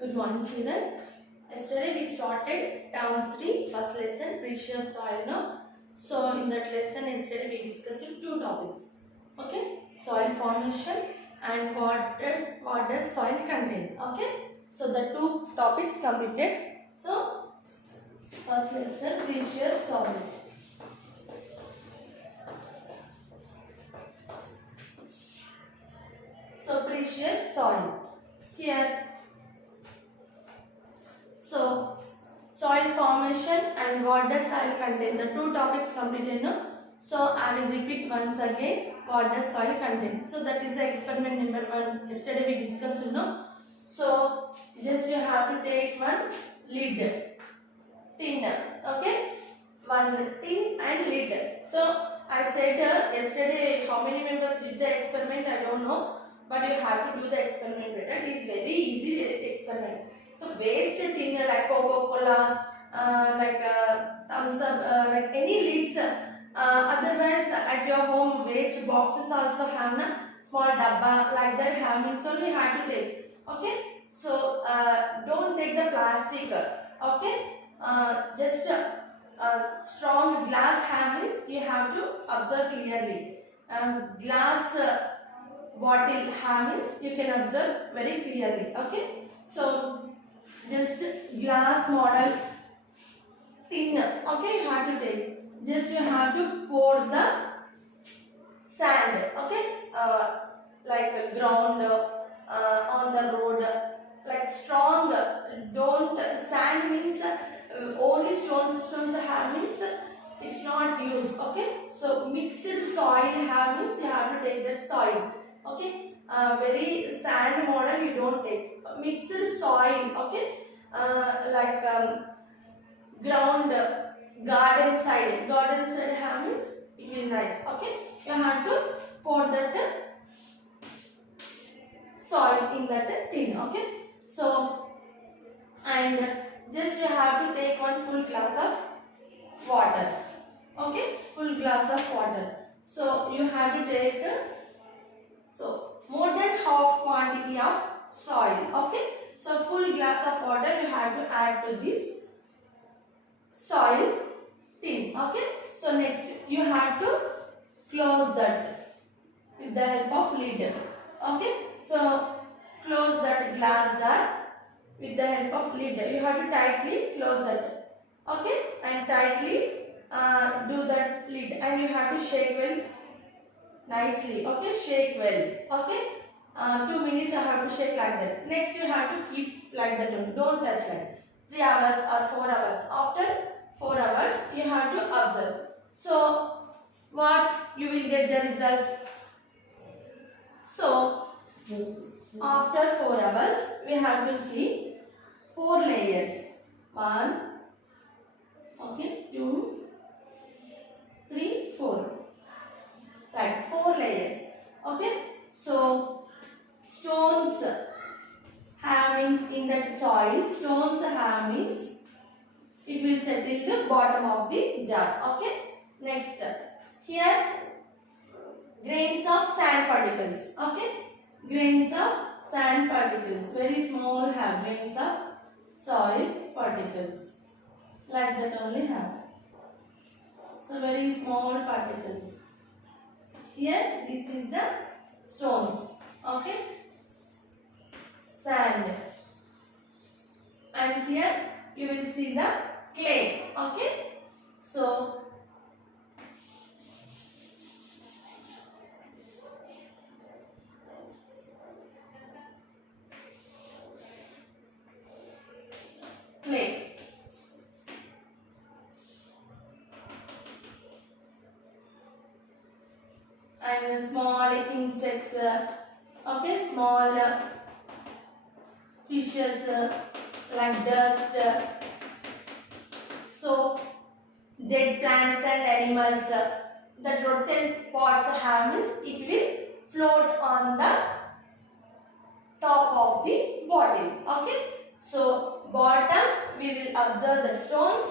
Good morning, children. Yesterday we started term 3, first lesson, precious soil. No? So in that lesson, yesterday we discussed two topics. Okay, soil formation and what does soil contain. Okay, so the two topics completed. So first lesson, precious soil. So precious soil. Here. So soil formation and what does soil contain, the two topics completed. No? So I will repeat once again what does soil contain. So that is the experiment number 1. Yesterday we discussed. No? So just you have to take one lid, tin. Okay, one tin and lid. So I said yesterday how many members did the experiment I don't know, but you have to do the experiment better. It is very easy experiment. So waste tin like Coca-Cola, thumbs up, like any lids. Otherwise, at your home, waste boxes also have a small dabba like that. Have means only have to take. Okay. So don't take the plastic. Okay. Just strong glass have means you have to observe clearly. Glass bottle have means you can observe very clearly. Okay. So just glass model tin. Okay, you have to take. Just you have to pour the sand. Okay, like a ground on the road, like strong. Don't sand means only stones have means it's not used. Okay, so mixed soil have means you have to take that soil. Okay, very sand model you don't take. Mixed soil. Okay, ground garden side have means it will nice. Okay, you have to pour that soil in that tin. Okay, so and just you have to take one full glass of water. Okay, full glass of water. So you have to take so more than half quantity of soil. Okay, so full glass of water you have to add to this soil tin. Okay, so next you have to close that with the help of lid. Okay, so close that glass jar with the help of lid. You have to tightly close that. Okay, and tightly do that lid, and you have to shake well nicely. Okay, shake well. Okay, 2 minutes you have to shake like that. Next you have to keep like that. Don't touch like 3 hours or 4 hours. After 4 hours you have to observe. So what you will get the result. So after 4 hours we have to see 4 layers. 1, okay, 2, 3, 4. Like 4 layers. Okay. So stones have means in that soil. Stones have means it will settle in the bottom of the jar. Okay. Next, here grains of sand particles. Okay, grains of sand particles. Very small have grains of soil particles. Like that only have. So very small particles. Here this is the stones. Okay, sand. And here you will see the clay. Okay, so clay. And small insects, okay, small fishes like dust. So dead plants and animals, that rotten parts have means it will float on the top of the bottle. Okay, so bottom we will observe the stones.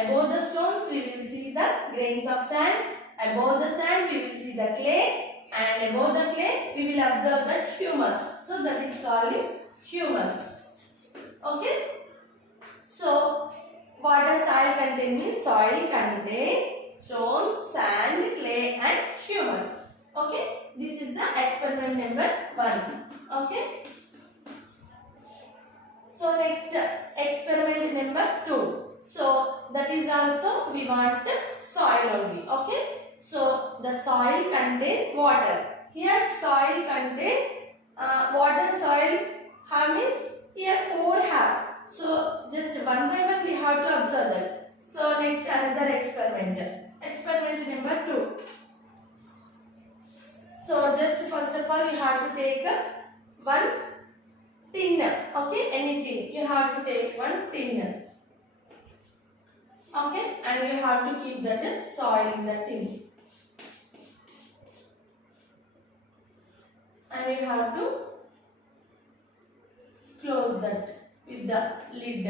Above the stones we will see the grains of sand. Above the sand we will see the clay, and above the clay we will observe that humus. So that is called humus. Okay. So what does soil contain means? Soil contain stones, sand, clay and humus. Okay. This is the experiment number 1. Okay. So next experiment number 2. So that is also we want soil only. Okay. So the soil contain water. Here soil contain water. Soil have means here 4 have. So just one by one we have to observe that. So next another experiment. Experiment number 2. So just first of all you have to take one tin. Okay, any tin. You have to take one tin. Okay, and you have to keep that soil in the tin. And you have to close that with the lid.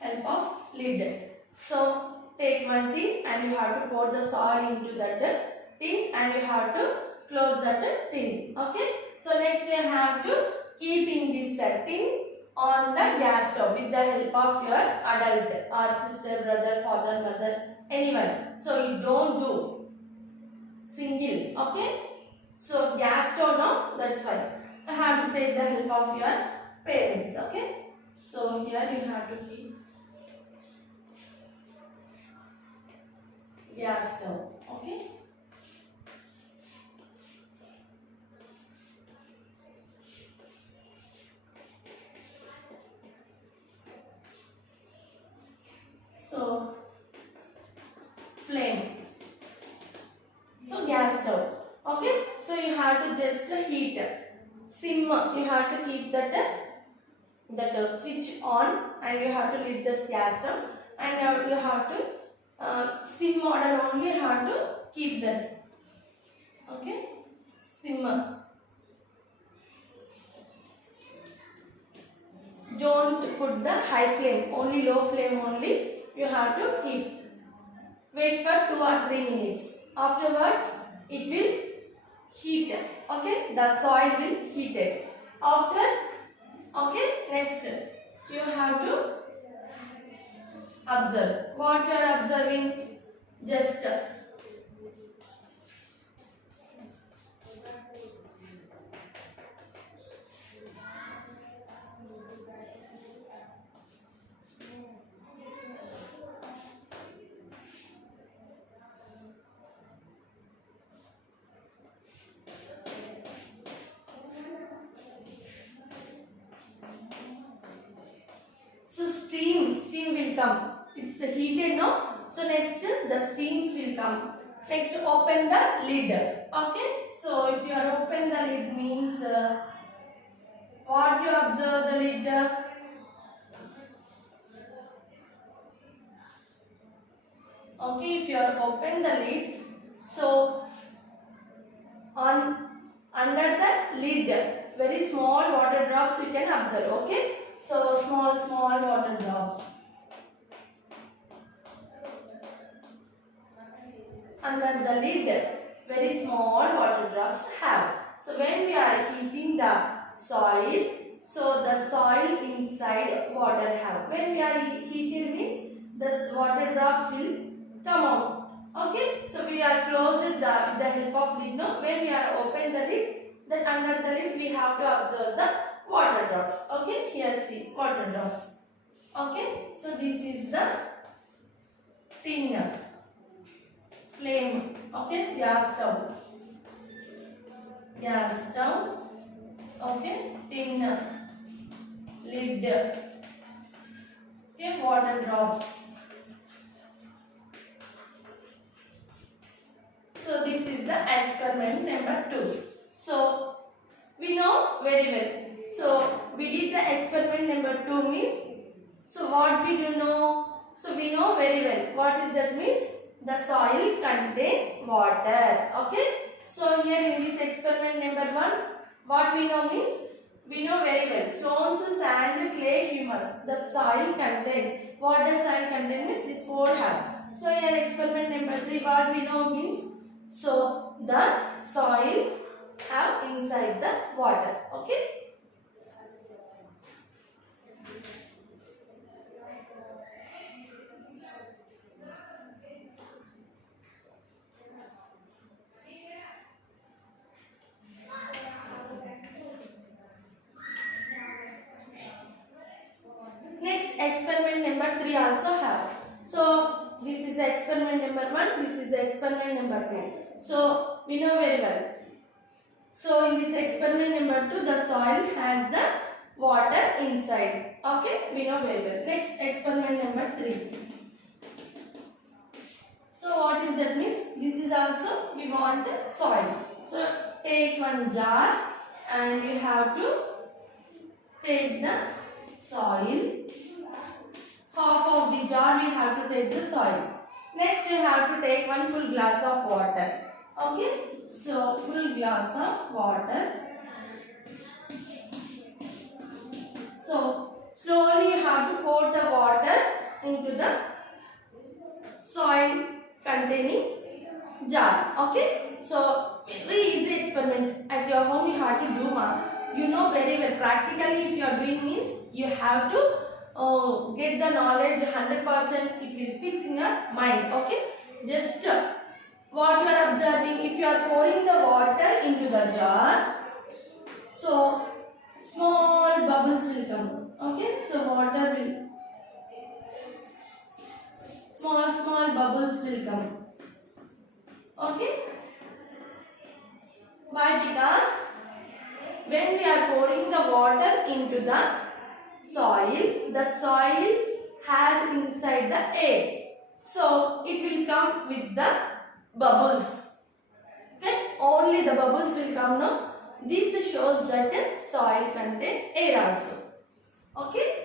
Help of lid. So take one tin and you have to pour the soil into that tin and you have to close that tin. Okay. So next you have to keep in this tin on the gas stove with the help of your adult or sister, brother, father, mother, anyone. So you don't do single. Okay. So gas stove no, that's why. You have to take the help of your parents. Okay. So here you have to keep gas stove. Okay. So flame. So gas stove. Okay. So you have to just heat. Simmer. You have to keep that switch on and you have to lit this gas stove and you have to sim model only you have to keep that. Okay. Simmer. Don't put the high flame, only low flame only you have to keep. Wait for 2 or 3 minutes. Afterwards it will heat. Okay, the soil will heat it. After, okay, next you have to observe. What you are observing? Just so steam will come. It's heated, no? So next the steams will come. Next open the lid. Okay. So if you are open the lid means what you observe the lid. Okay. If you are open the lid, so on under the lid very small water drops you can observe. Okay. So small water drops. Under the lid, very small water drops have. So when we are heating the soil, so the soil inside water have. When we are heated means the water drops will come out. Okay, so we are closed with the help of lid. No, when we are open the lid, then under the lid we have to observe the water drops. Okay, here see water drops. Okay, so this is the tin. Flame. Okay, gas stove. Gas stove. Okay, tin. Lid. Okay, water drops. So this is the experiment number 2. So we know very well. So we did the experiment number 2 means. So what we do know? So we know very well. What is that means? The soil contain water. Okay. So here in this experiment number 1, what we know means, we know very well. Stones, sand, clay, humus. The soil contain. What does soil contain means this 4 have. So here experiment number 3, what we know means, so the soil have inside the water. Okay. we also have. So this is the experiment number 1, this is the experiment number 2. So we know very well. So in this experiment number 2, the soil has the water inside. Okay, we know very well. Next, experiment number 3. So what is that means? This is also we want the soil. So take one jar and you have to take the soil. Half of the jar we have to take the soil. Next we have to take one full glass of water. Okay, so full glass of water. So slowly you have to pour the water into the soil containing jar. Okay, so very easy experiment at your home you have to do. You know very well. Practically if you are doing means you have to get the knowledge 100%. It will fix in your mind. Okay, just what you are observing, if you are pouring the water into the jar, so small bubbles will come. Okay, so water will, small bubbles will come. Okay, why? Because when we are pouring the water into the soil has inside the air, so it will come with the bubbles. Okay, only the bubbles will come now. This shows that soil contains air also. Okay.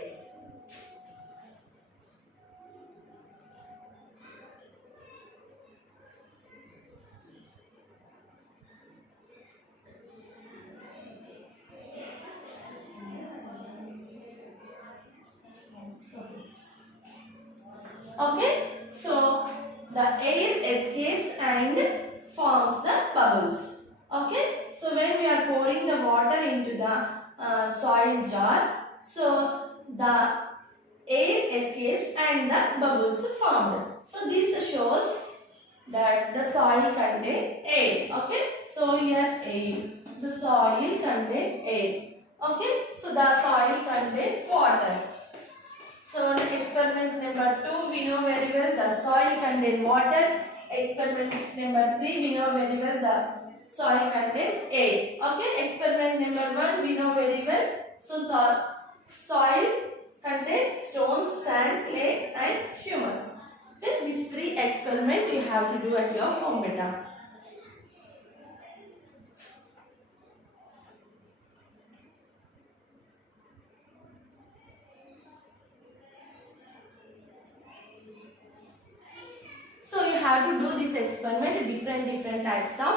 Okay, so the air escapes and forms the bubbles. Okay, so when we are pouring the water into the soil jar, so the air escapes and the bubbles formed. So this shows that the soil contains air. Okay, so here air, the soil contains air. Okay, so the soil contains water. So experiment number 2 we know very well the soil contains water. Experiment number 3 we know very well the soil contains air. Okay, experiment number 1 we know very well. So soil contains stones, sand, clay and humus. Okay, these 3 experiments you have to do at your home beta. So you have to do this experiment different types of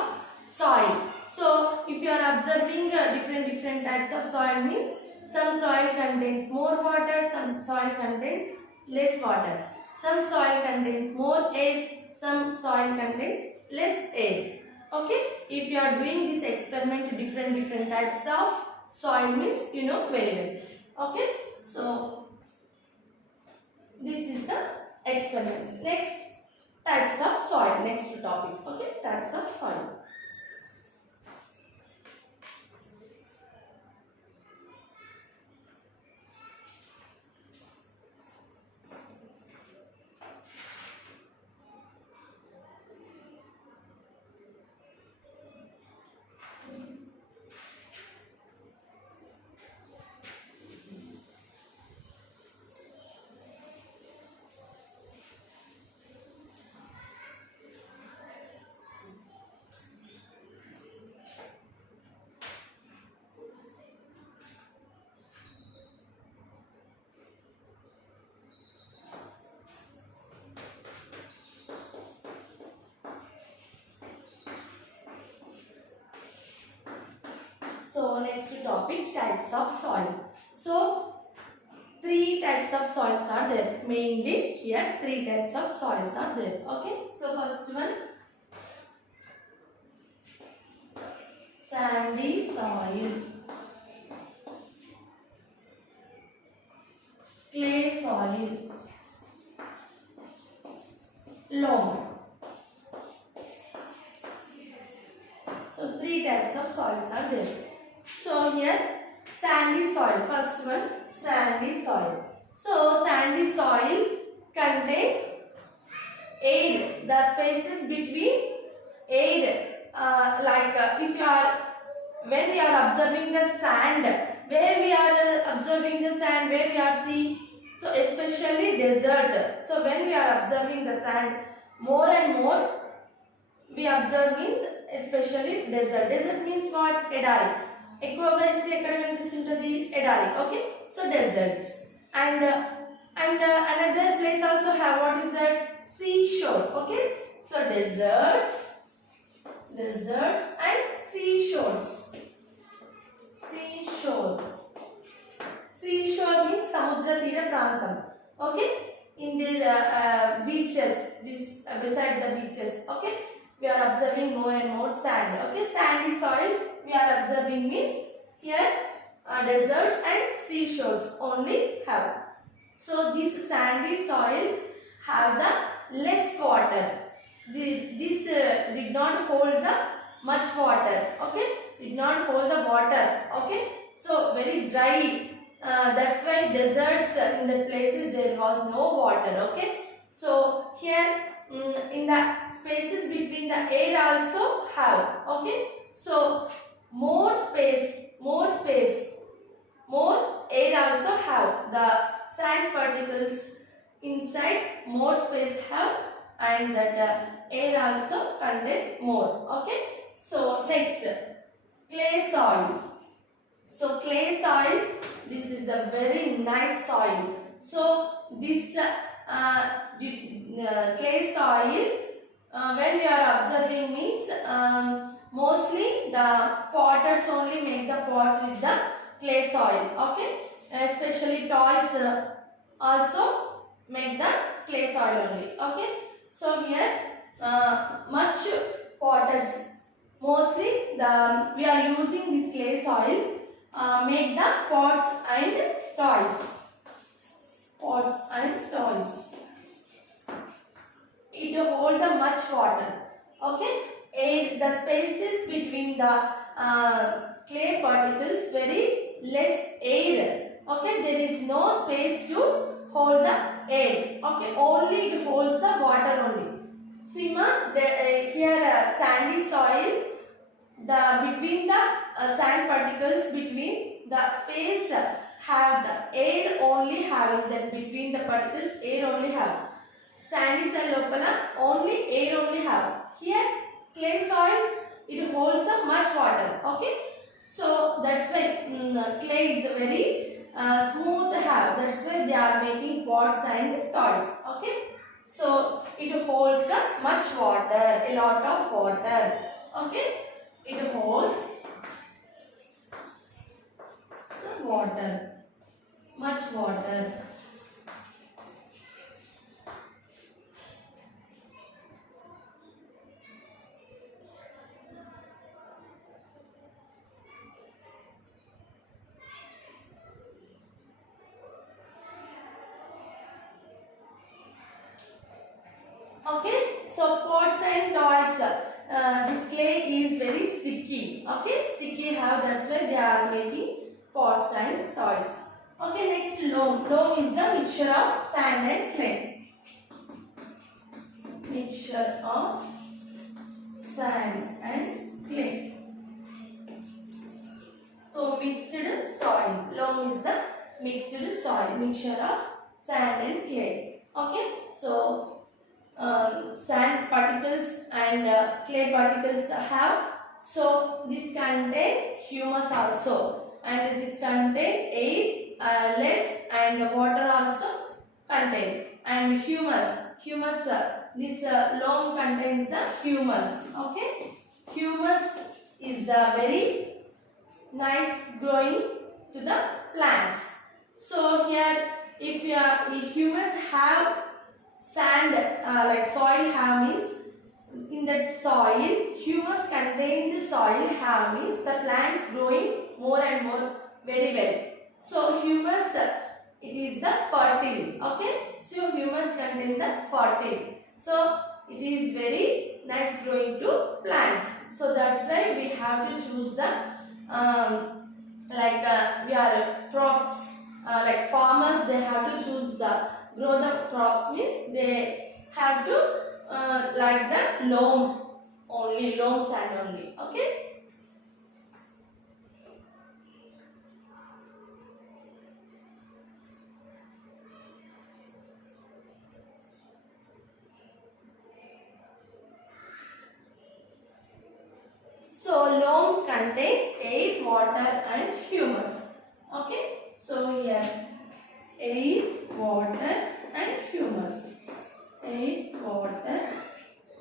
soil. So if you are observing different types of soil means some soil contains more water, some soil contains less water. Some soil contains more air, some soil contains less air. Okay, if you are doing this experiment different types of soil means you know very well. Okay, so this is the experiments. Next, types of soil. Next topic. Okay, types of soil. So next topic, types of soil. So 3 types of soils are there. Mainly here 3 types of soils are there. Okay. So first one, sandy soil, clay soil, loam. So 3 types of soils are there. So here sandy soil. First one, sandy soil. So sandy soil contain air. The spaces between air, if you are, when we are observing the sand, where we are observing the sand, where we are seeing, so especially desert. So when we are observing the sand, more and more we observe means especially desert. Desert means what? Edari. ఎక్కువగా ఇసుక ఎక్కడ కనిపిస్తుంటది? ఎడారి. Okay, so deserts. And another place also have, what is that? Seashore. Okay, so deserts and seashores. Seashore means samudra tira prantam. Okay, in the beaches, beside the beaches. Okay, we are observing more and more sand. Okay, sandy soil we are observing means here deserts and seashores only have. So this sandy soil have the less water. This did not hold the much water. Okay, did not hold the water. Okay, so very dry. That's why deserts, in the places there was no water. Okay, so here in the spaces between the air also have. Okay, so more space, more air also have. The sand particles inside more space have, and that air also contain more. Okay, so next, clay soil. So clay soil, this is the very nice soil. So this clay soil, when we are observing means mostly the potters only make the pots with the clay soil. Okay, especially toys also make the clay soil only. Okay, so here much potters, mostly we are using this clay soil, make the pots and toys. It hold the much water. Okay, the spaces between the clay particles very less air. Okay, there is no space to hold the air. Okay, only it holds the water only. See ma, here sandy soil, the between the sand particles, between the space have the air only, having that between the particles air only have. Sandy soil lopala only air only have. Here clay soil, it holds the much water. Okay, so that's why clay is very smooth have. That's why they are making pots and toys. Okay, so it holds the much water, a lot of water. Okay, it holds the water, much water. Okay, so pots and toys, this clay is very sticky. Okay, sticky have, that's why they are making pots and toys. Okay, next loam. Loam is the mixture of sand and clay. Mixture of sand and clay. So mixed soil. Loam is the mixed soil, mixture of sand and clay. Okay, so sand particles and clay particles have. So this contain humus also, and this contain air less, and water also contain, and humus. This loam contains the humus. Okay, humus is the very nice growing to the plants. So here, if humus have sand, like soil have means, in that soil humus contain the soil have means the plants growing more and more very well. So humus, it is the fertile. Okay, so humus contain the fertile, so it is very nice growing to plants. So that's why we have to choose the we are crops, like farmers, they have to choose the grow the crops means they have to like the loam only, loam sand only. Okay. So loam contain air, water and humus. Okay. So here air, water and humus. Air, water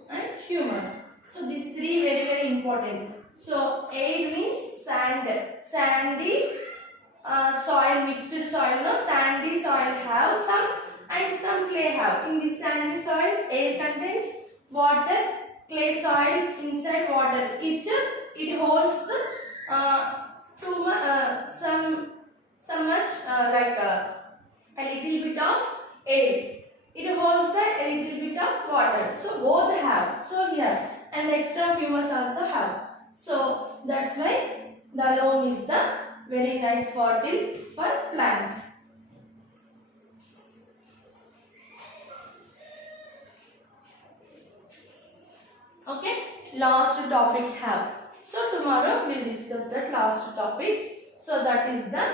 and humus. So these three very important. So air means sand, sandy soil, mixed soil. No, sandy soil have some and some clay have. In this sandy soil, air contains water, clay soil inside water. It holds some much like a little bit of air. It holds a little bit of water. So both have. So here and extra humus also have. So that's why the loam is the very nice fertile for plants. Okay, last topic have. So tomorrow we will discuss that last topic. So that is the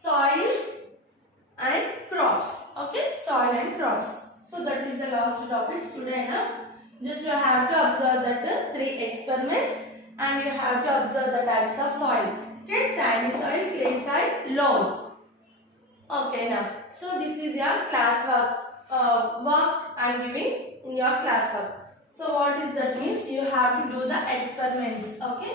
soil and crops. Okay, soil and crops. So that is the last topics today enough. Just you have to observe that three experiments and you have to observe the types of soil. Okay, sandy soil, clay soil, loam. Okay, enough. So this is your class work I am giving in your class work. So what is that means? You have to do the experiments. Okay.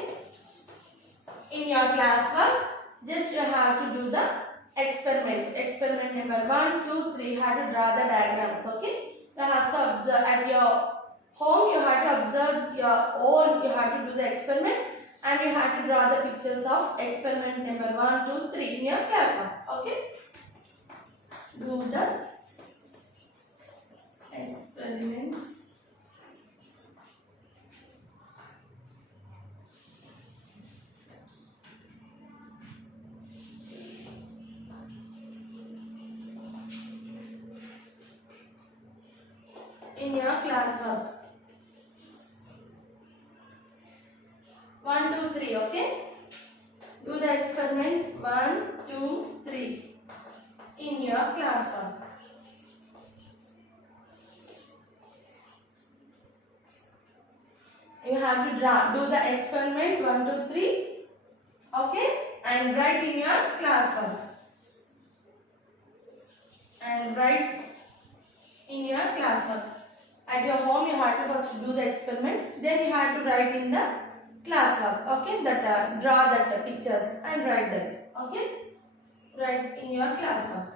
In your class work, just you have to do the experiment. Experiment number 1, 2, 3. You have to draw the diagrams. Okay. You have to observe at your home. You have to observe your own. You have to do the experiment. And you have to draw the pictures of experiment number 1, 2, 3 in your classroom. Okay. Do the experiments. In your classroom. 1, 2, 3. Okay. Do the experiment 1, 2, 3 in your classroom. You have to do the experiment 1, 2, 3. Okay, and write in your classroom. And write in your classroom. At your home, you have to first do the experiment. Then you have to write in the classroom. Okay, that draw that pictures and write them. Okay, write in your classroom.